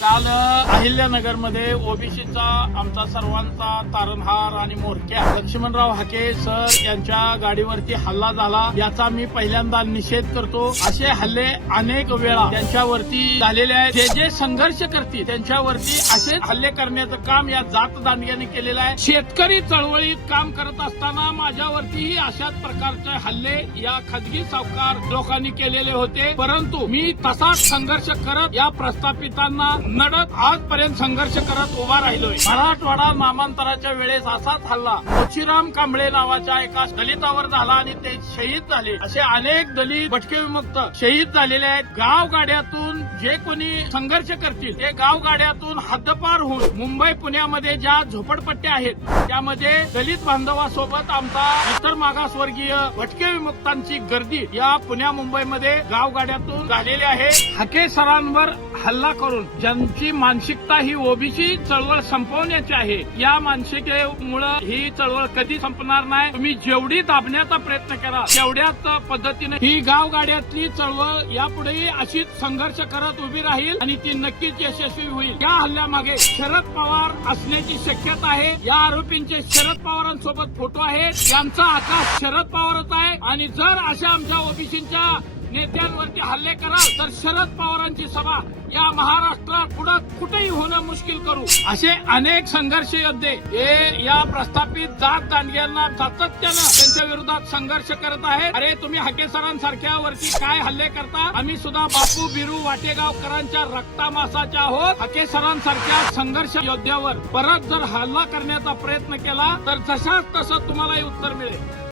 काल अहिल्यानगरमध्ये ओबीसीचा आमचा सर्वांचा तारणहार आणि मोरक्या लक्ष्मणराव हाके सर यांच्या गाडीवरती हल्ला झाला, याचा मी पहिल्यांदा निषेध करतो। असे हल्ले अनेक वेळा त्यांच्यावरती झालेले आहेत। जे जे संघर्ष करतील त्यांच्यावरती असे हल्ले करण्याचं काम या जात दांडग्याने केलेलं आहे। शेतकरी चळवळीत काम करत असताना माझ्यावरतीही अशाच प्रकारचे हल्ले या खाजगी सावकार लोकांनी केलेले होते, परंतु मी तसाच संघर्ष करत या प्रस्थापितांना नडत आजपर्यंत संघर्ष करत उभा राहिलोय। मराठवाडा नामांतराच्या वेळेस असाच हल्ला मोचीराम कांबळे नावाच्या एका दलितावर झाला आणि ते शहीद झाले। असे अनेक दलित भटके विमुक्त शहीद झालेले आहेत। गावगाड्यातून जे कोणी संघर्ष करतील ते गावगाड्यातून हद्दपार होऊन मुंबई पुण्यामध्ये ज्या झोपडपट्ट्या आहेत त्यामध्ये दलित बांधवासोबत आमचा इतर मागासवर्गीय भटके विमुक्तांची गर्दी या पुण्या मुंबईमध्ये गावगाड्यातून झालेली आहे। हाके सरांवर हल्ला करून ज्यांची मानसिकता ही ओबीसी चळवळ संपवण्याची आहे, या मानसिकतेमुळे ही चळवळ कधी संपणार नाही। तुम्ही जेवढी दाबण्याचा प्रयत्न करा तेवढ्याच पद्धतीने ही गावगाड्यातली चळवळ यापुढेही अशीच संघर्ष करत उभी राहील आणि ती नक्कीच यशस्वी होईल। या हल्ल्यामागे शरद पवार असण्याची शक्यता आहे। या आरोपींचे शरद पवारांसोबत फोटो आहेत, यांचा आकाश शरद पवारच आहे आणि जर अशा आमच्या ओबीसींच्या नेत्यांवरती हल्ले कराल तर शरद पवारांची सभा या महाराष्ट्रात पुढे कुठेही होणं मुश्किल करू। असे अनेक संघर्ष योद्धे हे या प्रस्थापित जात दांडग्यांना सातत्यानं त्यांच्या विरोधात संघर्ष करत आहे। अरे तुम्ही हाके सरांसारख्यावरती काय हल्ले करता? आम्ही सुद्धा बापू बिरू वाटेगावकरांच्या रक्तामासाच्या आहोत। हाके सरांसारख्या संघर्ष योद्ध्यावर परत जर हल्ला करण्याचा प्रयत्न केला तर जशाच तसं तुम्हालाही उत्तर मिळेल।